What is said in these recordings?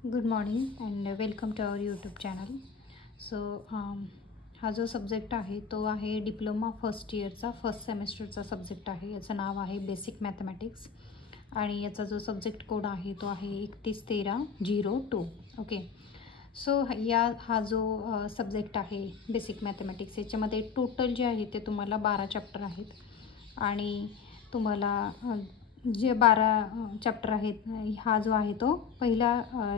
Good morning and welcome to our YouTube channel. So हा जो subject आहे तो आहे डिप्लोमा फर्स्ट इयरचा फर्स्ट सेमेस्टरचा सब्जेक्ट आहे. याचं नाव आहे बेसिक मॅथमॅटिक्स आणि याचा जो सब्जेक्ट कोड आहे तो आहे 311302. ओके. सो हा जो सब्जेक्ट आहे बेसिक मॅथमॅटिक्स याच्यामध्ये टोटल जे आहे ते तुम्हाला 12 चॅप्टर आहेत आणि तुम्हाला जे 12 चॅप्टर आहेत हा जो आहे तो पहिला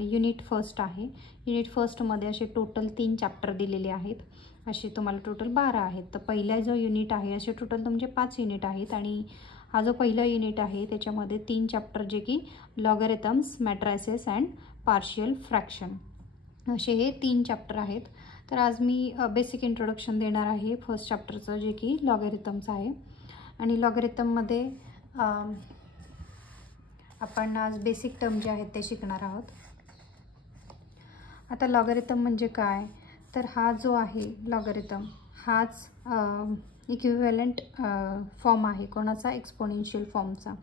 युनिट फर्स्ट आहे. युनिट फर्स्टमध्ये असे टोटल 3 चॅप्टर दिलेले आहेत. असे तुम्हाला टोटल 12 आहेत. तर पहिला जो युनिट आहे असे टोटल तुमचे 5 युनिट आहेत आणि हा जो पहिला युनिट आहे त्याच्यामध्ये 3 चॅप्टर जे की लॉगॅरिथम्स, मॅट्रायसेस अँड पार्शियल फ्रॅक्शन असे हे 3 चॅप्टर आहेत. तर आज मी बेसिक इंट्रोडक्शन देणार आहे फर्स्ट चॅप्टरचं जे की लॉगॅरिथमचं आहे. आणि लॉगॅरिथममध्ये आपण आज बेसिक टर्म जे आहेत ते शिकणार आहोत. आता लॉगॅरिथम म्हणजे काय, तर हा जो आहे लॉगॅरिथम हाच इक्विव्हॅलंट फॉर्म आहे कोणाचा, एक्सपोनेन्शियल फॉर्मचा.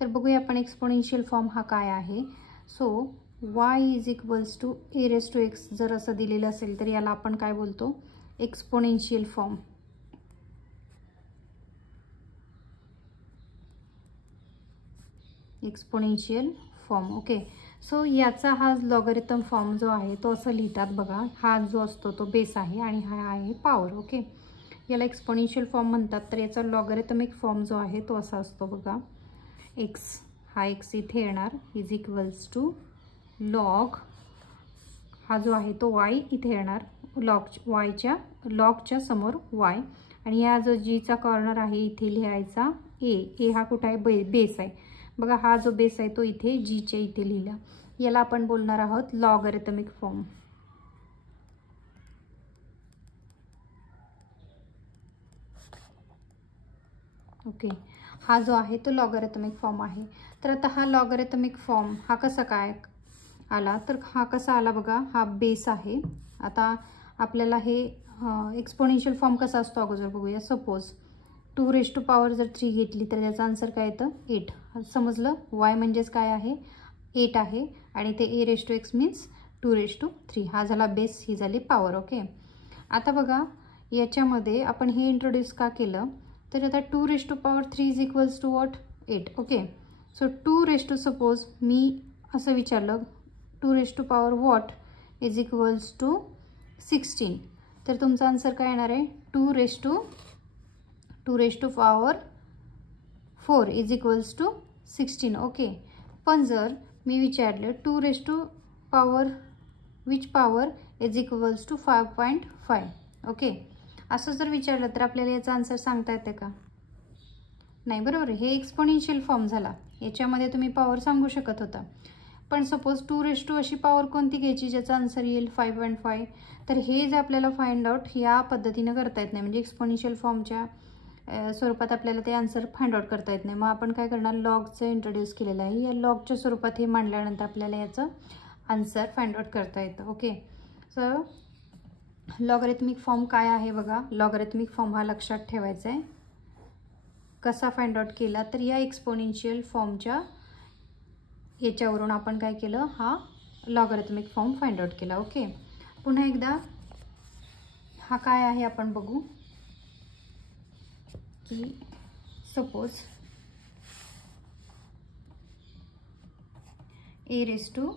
तर बघूया आपण एक्सपोनेन्शियल फॉर्म हा काय आहे. So y is equals to a raise to x जर असं दिलेलं असेल तर याला आपण काय बोलतो, exponential form. Exponential form. Okay. So याचा हा लॉगॅरिथम फॉर्म जो आहे तो असं लिहितात बघा. हा जो असतो तो बेस आहे आणि हा आहे पॉवर. ओके. याला एक्सपोनेन्शियल फॉर्म म्हणतात. तर याचा लॉगॅरिथमिक फॉर्म जो आहे तो असा असतो बघा. एक्स हा एक्स इथे येणार इज इक्वल्स टू लॉग हा जो आहे तो वाय इथे येणार, लॉगच्या समोर वाय आणि या जो जीचा कॉर्नर आहे इथे लिहायचा ए हा कुठं आहे, बेस आहे बघा. हा जो बेस आहे तो इथे जीच्या इथे लिहिला. याला आपण बोलणार आहोत लॉगॅरिथमिक फॉर्म. ओके. हा जो आहे तो लॉगॅरिथमिक फॉर्म आहे. तर आता हा लॉगॅरिथमिक फॉर्म हा कसा काय आला, तर हा कसा आला बघा. हा बेस आहे. आता आपल्याला हे एक्सपोनेन्शियल फॉर्म कसा असतो अगोदर बघूया. सपोज 2 रेज टू पॉवर जर 3 घेतली तर त्याचा आन्सर काय येतं 8. समजलं. वाय म्हणजेच काय आहे 8 आहे आणि ते a raise to x means 2 raise to 3. हा झाला बेस, ही झाली पॉवर. ओके. आता बघा याच्यामध्ये आपण हे इंट्रोड्यूस का केलं, तर आता 2 raise to power 3 is equals to what 8. Okay. So 2 raise to suppose मी असं विचारलं 2 raise to power what is equals to 16. तर तुमचा आन्सर काय येणार आहे 2 raise to power 4 is equals to 16. Okay. पण जर मी विचारलं 2 raise to power which power is equals to 5.5. Okay. असं जर विचारलं तर आपल्याला याचा आन्सर सांगता येते का, नाही बरोबर. हे एक्सपोनेन्शियल फॉर्म झाला. याच्यामध्ये तुम्ही पॉवर सांगू शकत होता. पण सपोज 2 रेज टू अशी पॉवर कोणती घ्यायची ज्याचा आन्सर येईल 5.5. तर हे जे आपल्याला फाइंड आउट या पद्धतीनं करता येत नाही, म्हणजे एक्सपोनेन्शियल फॉर्मच्या स्वरूपात आपल्याला ते आन्सर फाइंड आउट करता येत नाही. मग आपण काय करणार, लॉगचं इंट्रोड्यूस केलेलं आहे. या लॉगच्या स्वरूपात हे मांडल्यानंतर आपल्याला याचं आन्सर फाइंड आउट करता येतं. ओके. सो लॉगॅरिथमिक फॉर्म काय आहे बघा. लॉगॅरिथमिक फॉर्म हा लक्षात ठेवायचा आहे. कसा फाइंड आउट केला, तर या एक्सपोनेन्शियल फॉर्मच्या याच्यावरून आपण काय केलं, हा लॉगॅरिथमिक फॉर्म फाइंड आउट केला. ओके. पुन्हा एकदा हा काय आहे आपण बघू की suppose a raise to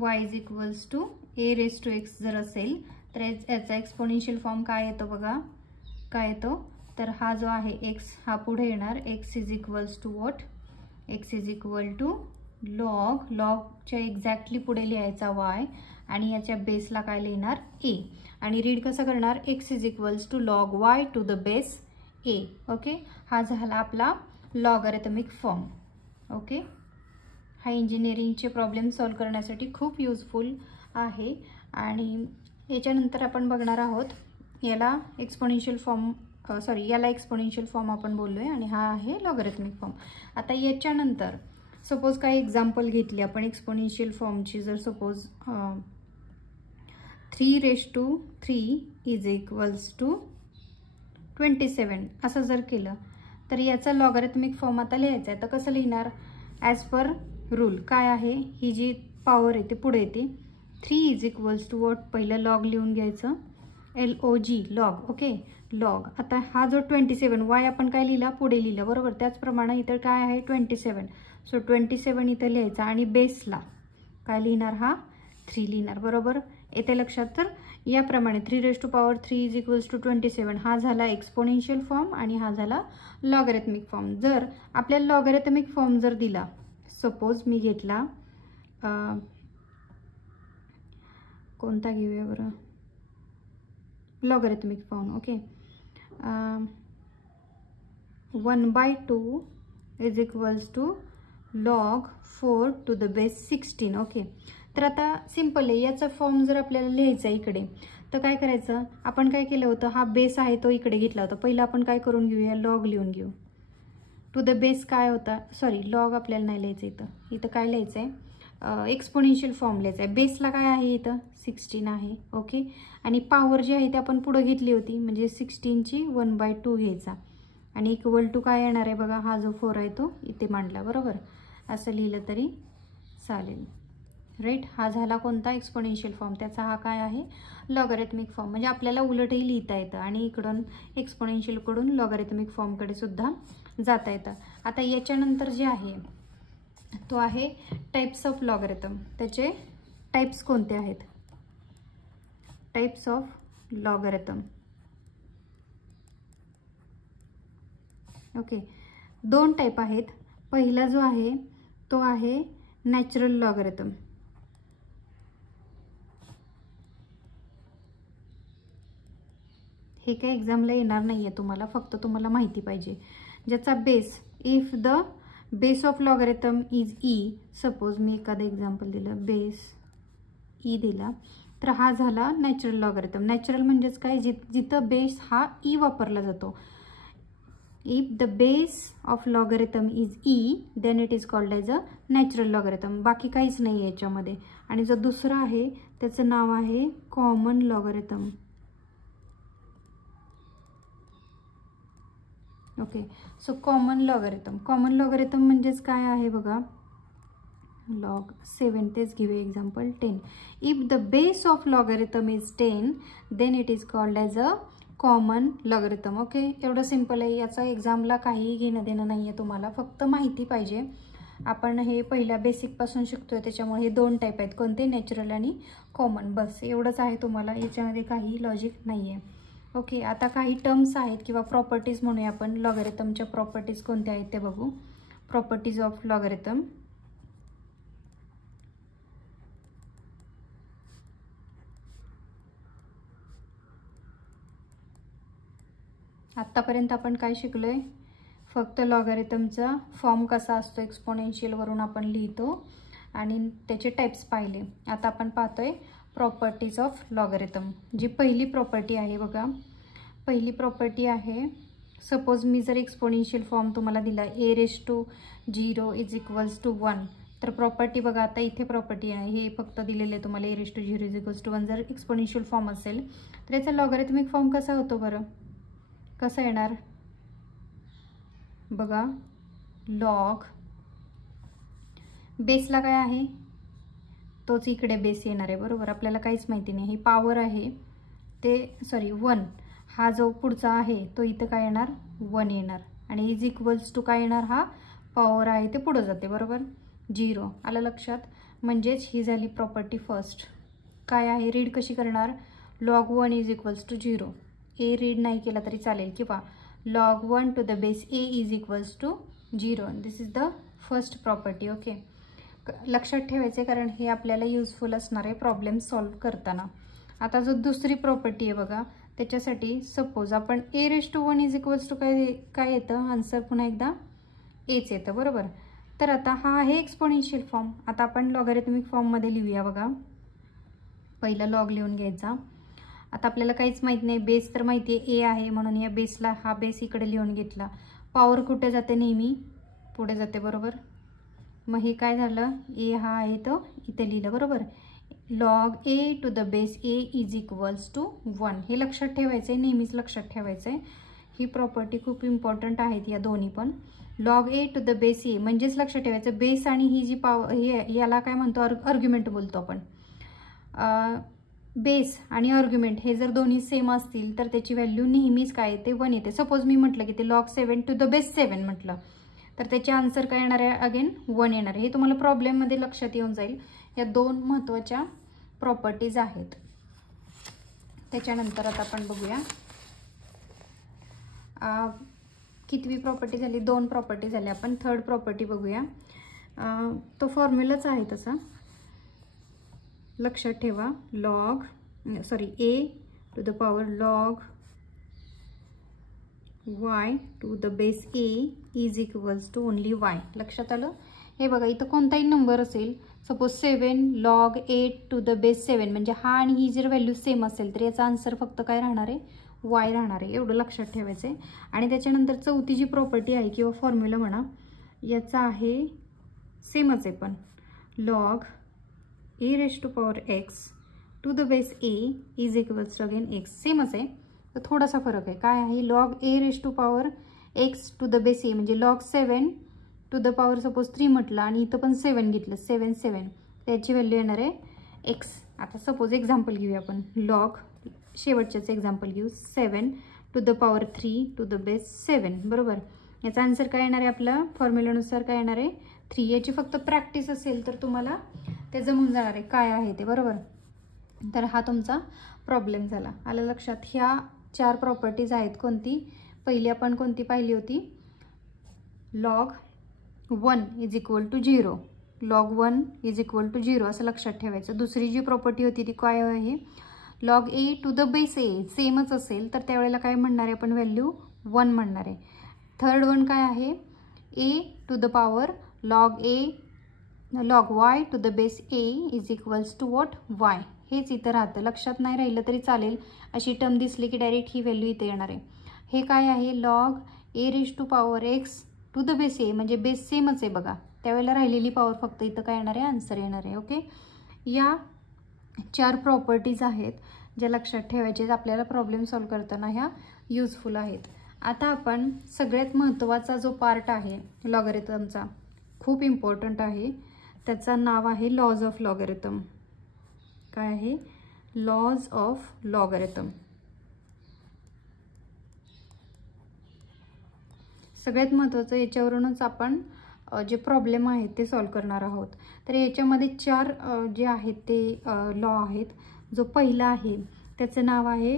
y is equals to a raise to x जर असेल तर याचा एक्सपोनेन्शियल फॉर्म काय येतो बघा. काय येतो, तर हा जो आहे x हा पुढे येणार x is equals to what, x is equal to लॉगच्या एक्झॅक्टली पुढे लिहायचा y आणि याच्या बेसला काय लिहिणार a आणि रीड कसं करणार x is equals to log y to the base a. Okay. हा झाला आपला लॉगॅरिथमिक फॉर्म. ओके. हा इंजिनिअरिंगचे प्रॉब्लेम सॉल्व करण्यासाठी खूप युजफुल आहे. आणि याच्यानंतर आपण बघणार आहोत याला एक्सपोनेन्शियल फॉर्म, याला एक्सपोनेन्शियल फॉर्म आपण बोललोय आणि हा आहे लॉगॅरिथमिक फॉर्म. आता याच्यानंतर सपोज काही एक्झाम्पल घेतली आपण एक्सपोनेन्शियल फॉर्मची. जर suppose 3 raise to 3 is equals to 27 असं जर केलं तर याचा लॉगॅरिथमिक फॉर्म आता लिहायचा आहे. तर कसं लिहिणार, ॲज पर रूल काय आहे, ही जी पॉवर येते पुढे येते 3 इज इक्वल्स टू वॉट, पहिलं लॉग लिहून घ्यायचं, LOG लॉग. Okay, log. आता हा जो 27 वाय आपण काय लिहिला, पुढे लिहिला बरोबर, त्याचप्रमाणे इथं काय आहे 27. सो 27 इथं लिहायचा आणि बेसला काय लिहिणार, हा 3 लिहिणार बरोबर. येते लक्षात. तर याप्रमाणे 3⁻³ इज इक्वल्स टू 27 हा झाला एक्सपोनेन्शियल फॉर्म आणि हा झाला लॉगॅरिथमिक फॉर्म. जर आपल्याला लॉगॅरिथमिक फॉर्म जर दिला, सपोज मी घेतला कोणता घेऊया बरं, logarithmic form. Okay, 1/2 is equals to log 4 to the base 16. Okay, तर आता सिम्पल आहे. याचा फॉर्म जर आपल्याला लिहायचा इकडे, तर काय करायचं, आपण काय केलं होतं, हा बेस आहे तो इकडे घेतला होता. पहिला आपण काय करून घेऊया, लॉग लिहून घेऊ. टू द बेस काय होता, सॉरी लॉग आपल्याला नाही लिहायचं इथं काय लिहायचं आहे, एक्सपोनेन्शियल फॉर्म लिहायचा आहे. बेसला काय आहे इथं 16 आहे. ओके, आणि पॉवर जी आहे ती आपण पुढे घेतली होती, म्हणजे 16ची 1/2 घ्यायचा आणि इक्वल टू काय येणार आहे बघा, हा जो 4 आहे तो इथे मांडला बरोबर. असं लिहिलं तरी चालेल, राईट. हा झाला कोणता, एक्सपोनेन्शियल फॉर्म. त्याचा हा काय आहे, लॉगॅरिथमिक फॉर्म. म्हणजे आपल्याला उलटही लिहिता येतं आणि इकडून एक्सपोनेन्शियलकडून लॉगॅरिथमिक फॉर्मकडे सुद्धा जाता येतं. आता याच्यानंतर जे आहे तो आहे टाइप्स ऑफ लॉगॅरिथम. त्याचे टाइप्स कोणते आहेत, types of logarithm. Okay, 2 type आहेत. पहिला जो आहे तो आहे नॅचरल लॉगॅरिथम. हे काय एक्झामला येणार नाही आहे तुम्हाला, फक्त तुम्हाला माहिती पाहिजे. ज्याचा base, if the base of logarithm is e, suppose मी एखादं एक्झाम्पल दिलं, बेस ई दिला, तर हा झाला नॅचरल लॉगॅरिथम. नॅचरल म्हणजेच काय, जिथं बेस हा ई वापरला जातो. If the base of logarithm is e, then it is called as a natural logarithm. बाकी काहीच नाही आहे याच्यामध्ये. आणि जो दुसरा आहे त्याचं नाव आहे common logarithm. Okay, so common logarithm म्हणजेच काय आहे बघा, log 7 तेच घेऊया example 10. If the base of logarithm is 10, then it is called as a common logarithm. Okay, एवढं सिम्पल आहे. याचा एक्झामला काहीही घेणं देणं नाही आहे तुम्हाला, फक्त माहिती पाहिजे. आपण हे पहिल्या बेसिकपासून शिकतोय, त्याच्यामुळे हे 2 टाईप आहेत, कोणते, नॅचरल आणि कॉमन. बस एवढंच आहे तुम्हाला, याच्यामध्ये काही लॉजिक नाही आहे. ओके, आता काही टर्म्स आहेत किंवा प्रॉपर्टीज म्हणूया आपण. लॉगॅरिथमच्या प्रॉपर्टीज कोणत्या आहेत ते बघू. Properties of logarithm. आत्तापर्यंत आपण काय शिकलोय, फक्त लॉगॅरिथमचा फॉर्म कसा असतो, एक्सपोनेन्शियलवरून आपण लिहितो आणि त्याचे टाइप्स पाहिले. आता आपण पाहतोय प्रॉपर्टीज ऑफ लॉगॅरिथम. जी पहिली प्रॉपर्टी आहे बघा, पहिली प्रॉपर्टी आहे, सपोज मी जर एक्सपोनेन्शियल फॉर्म तुम्हाला दिला a⁻0 इज इक्वल्स टू 1, तर प्रॉपर्टी बघा, आता इथे प्रॉपर्टी आहे, हे फक्त दिलेले आहे तुम्हाला, a⁻0 इज इक्वल्स टू 1. जर एक्सपोनेन्शियल फॉर्म असेल तर याचा लॉगॅरिथमिक फॉर्म कसा होतो बरं, कसं येणार बघा, लॉग बेसला काय आहे तोच इकडे बेस येणार आहे बरोबर. आपल्याला काहीच माहिती नाही, ही पॉवर आहे ते, सॉरी 1, हा जो पुढचा आहे तो इथं काय येणार 1 येणार आणि इज इक्वल्स टू काय येणार, हा पॉवर आहे ते पुढे जाते बरोबर, 0. आलं लक्षात. म्हणजेच ही झाली प्रॉपर्टी फर्स्ट. काय आहे, रीड कशी करणार, log 1 is equals to 0. A read नाही केला तरी चालेल, किंवा log 1 to the base a is equals to 0. This is the first property. Okay, लक्षात ठेवायचे कारण हे आपल्याला युजफुल असणार आहे प्रॉब्लेम सॉल्व्ह करताना. आता जो दुसरी प्रॉपर्टी आहे बघा, त्याच्यासाठी सपोज आपण a⁻1 इज इक्वल्स टू काय येतं, आन्सर पुन्हा एकदा एच येतं बरोबर. तर आता हा आहे एक्सपोनेन्शियल फॉर्म. आता आपण लॉगॅरिथमिक फॉर्ममध्ये लिहूया बघा. पहिला लॉग लिहून घ्यायचा. आता आपल्याला काहीच माहीत नाही, बेस तर माहिती आहे ए आहे, म्हणून या बेसला हा बेस इकडे लिहून घेतला. पॉवर कुठे जाते, नेहमी पुढे जाते बरोबर. मग हे काय झालं, ए हा आहे तो इथे लिहिलं बरोबर. log a to the base a is equals to 1. हे लक्षात ठेवायचं आहे, नेहमीच लक्षात ठेवायचं आहे. ही प्रॉपर्टी खूप इम्पॉर्टंट आहेत या दोन्ही पण. Log a to the base a, म्हणजेच लक्षात ठेवायचं बेस आणि ही जी याला काय म्हणतो आर्ग्युमेंट बोलतो आपण. बेस आणि आर्ग्युमेंट हे जर दोन्ही सेम असतील तर त्याची व्हॅल्यू नेहमीच काय येते 1 येते. सपोज मी म्हटलं की ते log 7 टू द बेस 7 म्हटलं तर त्याचे आन्सर काय येणार आहे अगेन 1 येणार आहे. हे तुम्हाला प्रॉब्लेममध्ये लक्षात येऊन जाईल. या 2 महत्त्वाच्या प्रॉपर्टीज आहेत. त्याच्यानंतर आता आपण बघूया कितवी प्रॉपर्टी झाली, 2 प्रॉपर्टी झाली. आपण थर्ड प्रॉपर्टी बघूया. तो फॉर्म्युलाच आहे तसा, लक्षात ठेवा. a to the power log y to the base a is equals to only y. लक्षात आलं. हे बघा इथं कोणताही नंबर असेल, suppose 7 log 8 to the base 7 म्हणजे हा आणि ही जर व्हॅल्यू सेम असेल तर याचा आन्सर फक्त काय राहणार आहे y राहणार आहे. एवढं लक्षात ठेवायचं आहे. आणि त्याच्यानंतर चौथी जी प्रॉपर्टी आहे किंवा फॉर्म्युला म्हणा याचा आहे सेमच आहे पण log a raise to power x to the base a is equals to again x. सेमच आहे तर थोडासा फरक आहे. काय आहे log a raise to power x to the base a म्हणजे log 7 to the power suppose 3 म्हटलं आणि इथं पण 7 घेतलं 7 त्याची व्हॅल्यू येणार आहे x. आता सपोज एक्झाम्पल घेऊया आपण log शेवटच्याच एक्झाम्पल घेऊ 7 to the power 3 to the base 7 बरोबर. याचा आन्सर काय येणार आहे आपला फॉर्म्युलानुसार काय येणार आहे 3. याची फक्त प्रॅक्टिस असेल तर तुम्हाला ते जमून जाणार आहे काय आहे ते बरोबर. तर हा तुमचा प्रॉब्लेम झाला. आलं लक्षात. ह्या 4 प्रॉपर्टीज आहेत. कोणती पहिली आपण कोणती पाहिली होती log 1 is equal to 0, log 1 is equal to 0 असं लक्षात ठेवायचं. दुसरी जी प्रॉपर्टी होती ती काय आहे log a to the base a सेमच असेल तर त्यावेळेला काय म्हणणार आहे आपण व्हॅल्यू 1 म्हणणार आहे. थर्ड वन काय आहे a to the power log y to the base a is equals to what y. हेच इथं राहतं. लक्षात नाही राहिलं तरी चालेल. अशी टर्म दिसली की डायरेक्ट ही व्हॅल्यू इथे येणार आहे. हे काय आहे log a raise to power x to the base a म्हणजे बेस सेमच आहे बघा. त्यावेळेला राहिलेली पॉवर फक्त इथं काय येणार आहे आन्सर येणार आहे. ओके. या 4 प्रॉपर्टीज आहेत ज्या लक्षात ठेवायचे आपल्याला प्रॉब्लेम सॉल्व करताना ह्या युजफुल आहेत. आता आपण सगळ्यात महत्त्वाचा जो पार्ट आहे लॉगरिथमचा खूप इम्पॉर्टंट आहे. त्याचं नाव आहे लॉज ऑफ लॉगरिथम. काय आहे लॉज ऑफ लॉगरिथम. सगळ्यात महत्त्वाचं याच्यावरूनच आपण जे प्रॉब्लेम आहेत ते सॉल्व करणार आहोत. तर याच्यामध्ये 4 जे आहेत ते लॉ आहेत. जो पहिला आहे त्याचं नाव आहे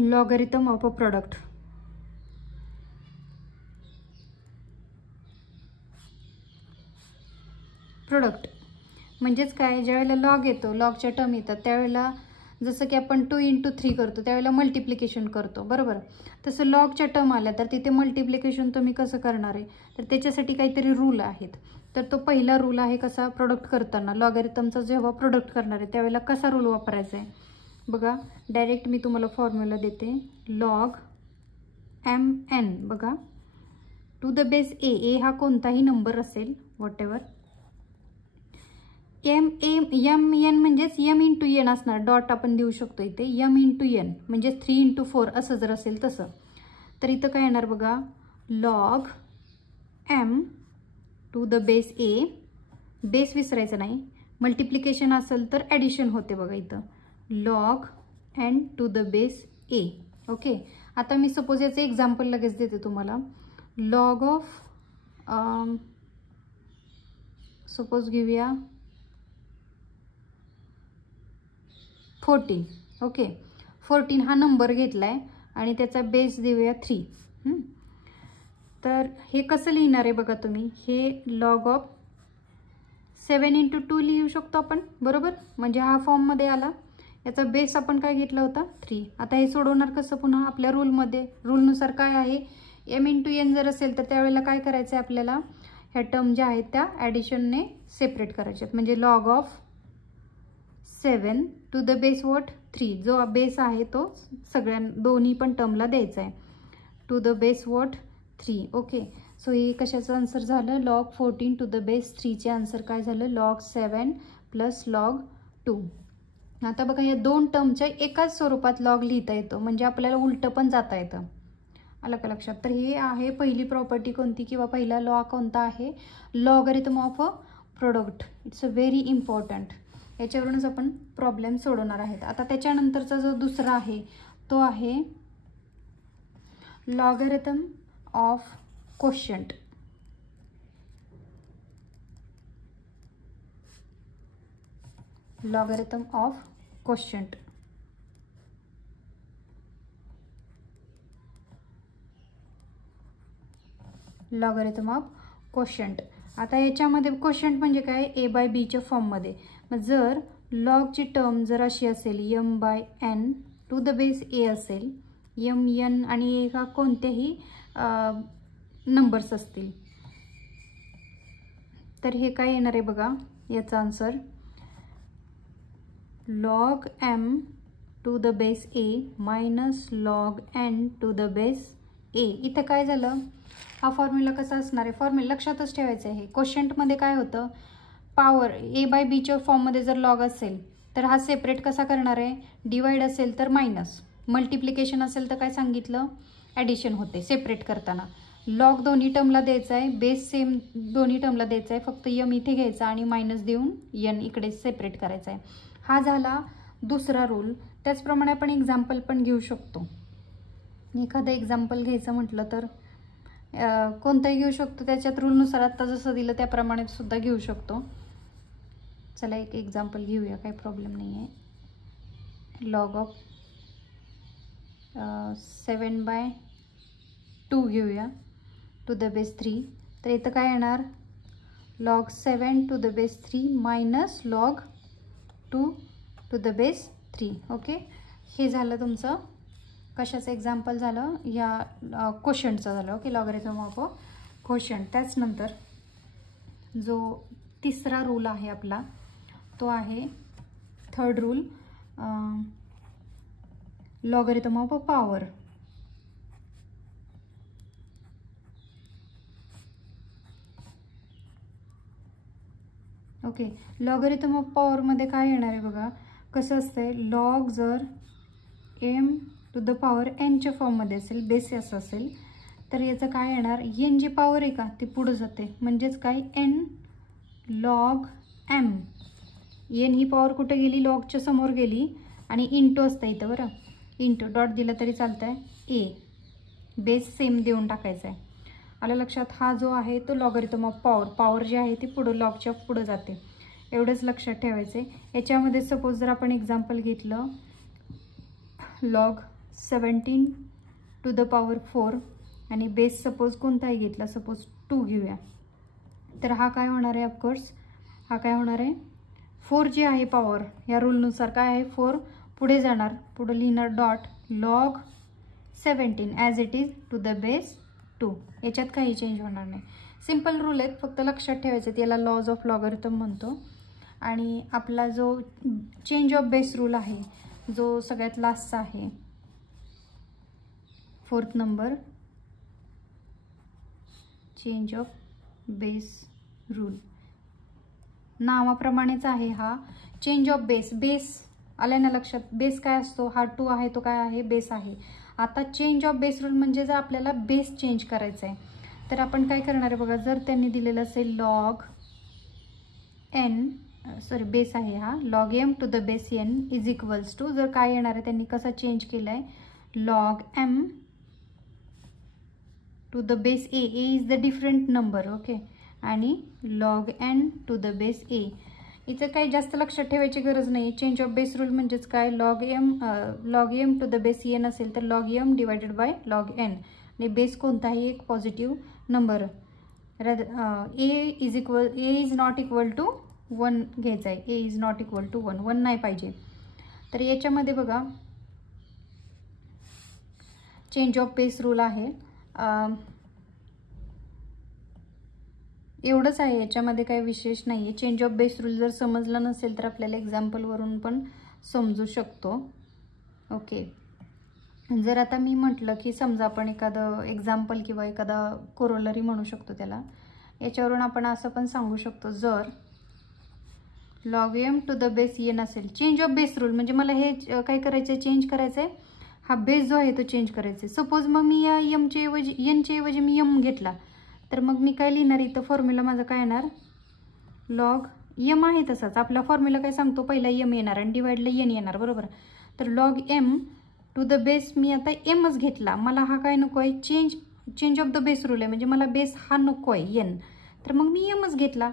लॉगरिथम ऑफ अ प्रोडक्ट. म्हणजेच काय ज्यावेळेला लॉग येतो लॉगच्या टर्म येतात त्यावेळेला जसं की आपण 2 × 3 करतो त्यावेळेला मल्टिप्लिकेशन करतो बरोबर. तसं लॉगच्या टर्म आल्या तर तिथे मल्टिप्लिकेशन तुम्ही कसं करणार आहे तर त्याच्यासाठी काहीतरी रूल आहेत. तर तो पहिला रूल आहे कसा प्रोडक्ट करताना लॉगरिथमचा जेव्हा प्रोडक्ट करणार आहे त्यावेळेला कसा रूल वापरायचा आहे बघा. डायरेक्ट मी तुम्हाला फॉर्म्युला देते log mn बघा टू द बेस a हा कोणताही नंबर असेल वॉट एव्हर. mn म्हणजेच m × n असणार. डॉट आपण देऊ शकतो इथे m × n म्हणजे 3 × 4 असं जर असेल तसं तर इथं काय येणार बघा log m to the base a. Base विसरायचं नाही. मल्टिप्लिकेशन असेल तर ॲडिशन होते बघा इथं log n to the base a. Okay. आता मी सपोज याचं एक्झाम्पल लगेच देते तुम्हाला. लॉग ऑफ सपोज घेऊया 14. ओके. 14 हा नंबर घेतला आहे आणि त्याचा बेस देऊया 3. तर हे कसं लिहिणार आहे बघा तुम्ही. हे लॉग ऑफ 7 × 2 लिहू शकतो आपण बरोबर. म्हणजे हा फॉर्ममध्ये आला. याचा बेस आपण काय घेतला होता 3. आता हे सोडवणार कसं पुन्हा आपल्या रूलमध्ये. रूलनुसार काय आहे m × n जर असेल तर त्यावेळेला काय करायचं आहे आपल्याला ह्या टर्म ज्या आहेत त्या ॲडिशनने सेपरेट करायच्यात. म्हणजे log of 7 to the base what 3 जो बेस आहे तो दोन्ही पण टर्मला द्यायचा आहे to the base what 3. Okay. So हे कशाचं आन्सर झालं log 14 टू द बेस 3 चे आन्सर काय झालं log 7 + log 2. आता बघा या 2 टर्मच्या एकाच स्वरूपात लॉग लिहिता येतो म्हणजे आपल्याला उलटं पण जाता येतं. आलं का लक्षात? तर हे आहे पहिली प्रॉपर्टी कोणती किंवा पहिला लॉ कोणता आहे? Logarithm of a product. It's a very important. याच्यावरूनच आपण प्रॉब्लेम सोडवणार आहेत. आता त्याच्यानंतरचा जो दुसरा आहे तो आहे logarithm of quotient. Logarithm of quotient. Logarithm of quotient. आता याच्यामध्ये कोशंट म्हणजे काय? ए बाय बीच्या फॉर्ममध्ये. मग जर लॉगची टर्म जर अशी असेल m by n to the base a असेल, एम एन आणि ए का कोणतेही नंबर्स असतील, तर हे काय येणार आहे बघा याचा answer log M to the base a minus log N to the base a. इथं काय झालं? हा फॉर्म्युला कसा असणार आहे? फॉर्म्युला लक्षातच ठेवायचं आहे. क्वोशंटमध्ये काय होतं? पॉवर ए बाय बीच्या फॉर्ममध्ये जर लॉग असेल तर हा सेपरेट कसा करणार आहे? डिवाइड असेल तर मायनस, मल्टिप्लिकेशन असेल तर काय सांगितलं? ॲडिशन होते सेपरेट करताना. लॉग दोन्ही टर्मला द्यायचा आहे, बेस सेम दोन्ही टर्मला द्यायचा आहे, फक्त यम इथे घ्यायचा आणि मायनस देऊन एन इकडे सेपरेट करायचा आहे. हा झाला दुसरा रूल. त्याचप्रमाणे आपण एक्झाम्पल पण घेऊ शकतो. एखादं एक्झाम्पल घ्यायचं म्हटलं तर कोणताही घेऊ शकतो. त्याच्यात रूलनुसार आत्ता जसं दिलं त्याप्रमाणे सुद्धा घेऊ शकतो. चला एक एक्झाम्पल घेऊया, काही प्रॉब्लेम नाही आहे. लॉग ऑफ 7/2 घेऊया टू द बेस 3. तर इथं काय येणार? Log 7 to the base 3 minus log 2 to the base 3. Okay, हे झालं तुमचं कशाचं एक्झाम्पल झालं? या क्वोशंटचं झालं. Okay, logarithm of a quotient. त्याचनंतर जो तिसरा रूल आहे आपला तो आहे third rule, logarithm of a power. Okay, logarithm of पॉवरमध्ये काय येणार आहे बघा कसं असतंय? लॉग जर एम टू द पॉवर एनच्या फॉर्ममध्ये असेल, बेस असं असेल, तर याचं काय येणार? एन जी पॉवर आहे का ती पुढं जाते, म्हणजेच काय? N log M. एन ही पॉवर कुठे गेली? लॉगच्या समोर गेली आणि इंटू असतं इथं बरं, इंटू डॉट दिलं तरी चालतं आहे. ए बेस सेम देऊन टाकायचं आहे. आलं लक्षात? हा जो आहे तो लॉगरिथम ऑफ पॉवर. पॉवर जी आहे ती पुढं लॉगच्या पुढं जाते, एवढंच लक्षात ठेवायचं आहे. याच्यामध्ये सपोज जर आपण एक्झाम्पल घेतलं लॉग 17 टू द पॉवर 4 आणि बेस सपोज कोणताही घेतला, सपोज 2 घेऊया, तर हा काय होणार आहे? ऑफकोर्स हा काय होणार आहे? 4 जी आहे पॉवर या रूलनुसार काय आहे? 4 पुढे जाणार, पुढे लिहिणार dot log 17 as it is to the base 2. याच्यात काही चेंज होणार नाही. सिम्पल रूल आहेत, फक्त लक्षात ठेवायचे. याला लॉज ऑफ लॉगरिथम म्हणतो. आणि आपला जो चेंज ऑफ बेस रूल आहे जो सगळ्यात लास्टचा आहे, 4th number, change of base rule नावाप्रमाणेच आहे. हा चेंज ऑफ बेस. बेस आलं ना लक्षात? बेस काय असतो? हा 2 आहे तो काय आहे? बेस आहे. आता चेंज ऑफ बेस रूल म्हणजे जर आपल्याला बेस चेंज करायचा आहे तर आपण काय करणार आहे बघा. जर त्यांनी दिलेलं असेल लॉग एन, सॉरी बेस आहे हा, log M to the base N is equals to, जर काय येणार आहे त्यांनी कसा चेंज केला आहे? Log M to the base a. A is the different number. Okay, आणि log N to the base a. इथं काही जास्त लक्षात ठेवायची गरज नाही. चेंज ऑफ बेस रूल म्हणजेच काय? Log M to the base N असेल तर log M divided by log N, आणि बेस कोणताही एक positive number. A is not equal to 1 घ्यायचा आहे. A is not equal to 1, 1 नाही पाहिजे. तर याच्यामध्ये बघा चेंज ऑफ बेस रूल आहे, एवढंच आहे. याच्यामध्ये काही विशेष नाही आहे. चेंज ऑफ बेस रूल जर समजला नसेल तर आपल्याला एक्झाम्पलवरून पण समजू शकतो. ओके, जर आता मी म्हटलं की समजा आपण एखादं एक्झाम्पल किंवा एखादा कोरोलरी म्हणू शकतो त्याला, याच्यावरून आपण असं पण सांगू शकतो, जर log M to the base N असेल, चेंज ऑफ बेस रूल म्हणजे मला हे काय करायचं आहे? चेंज करायचं आहे. हा बेस जो आहे तो चेंज करायचा आहे. सपोज मग मी या एमच्या ऐवजी एनच्या ऐवजी मी एम घेतला तर मग मी काय लिहिणार इथं फॉर्म्युला माझा काय येणार लॉग एम आहे तसाच आपला फॉर्म्युला काय सांगतो पहिला एम येणार आणि डिवाइडला एन येणार बरोबर. तर log M to the base मी आता एमच घेतला मला हा काय नको आहे change of the base rule आहे म्हणजे मला बेस हा नको आहे एन तर मग मी एमच घेतला.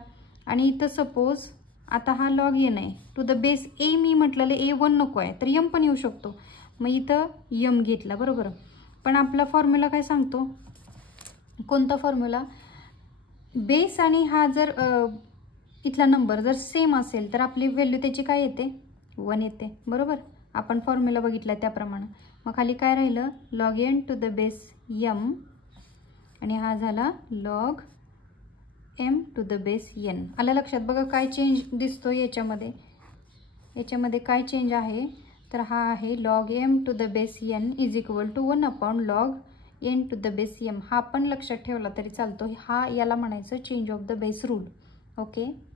आणि इथं सपोज आता हा लॉग एन आहे टू द बेस ए मी म्हटलेलं A1 नको आहे तर एम पण येऊ शकतो मग इथं एम घेतला बरोबर. पण आपला फॉर्म्युला काय सांगतो कोणता फॉर्म्युला बेस आणि हा जर इथला नंबर जर सेम असेल तर आपली व्हॅल्यू त्याची काय येते 1 येते बरोबर. आपण फॉर्म्युला बघितला त्याप्रमाणे. मग खाली काय राहिलं log N to the base M आणि हा झाला log M to the base N. आलं लक्षात बघा काय चेंज दिसतो याच्यामध्ये काय चेंज आहे तर हा आहे log M to the base N is equal to 1 upon log N to the base M. हा पण लक्षात ठेवला तरी चालतो. हा याला म्हणायचं change of the base rule. Okay.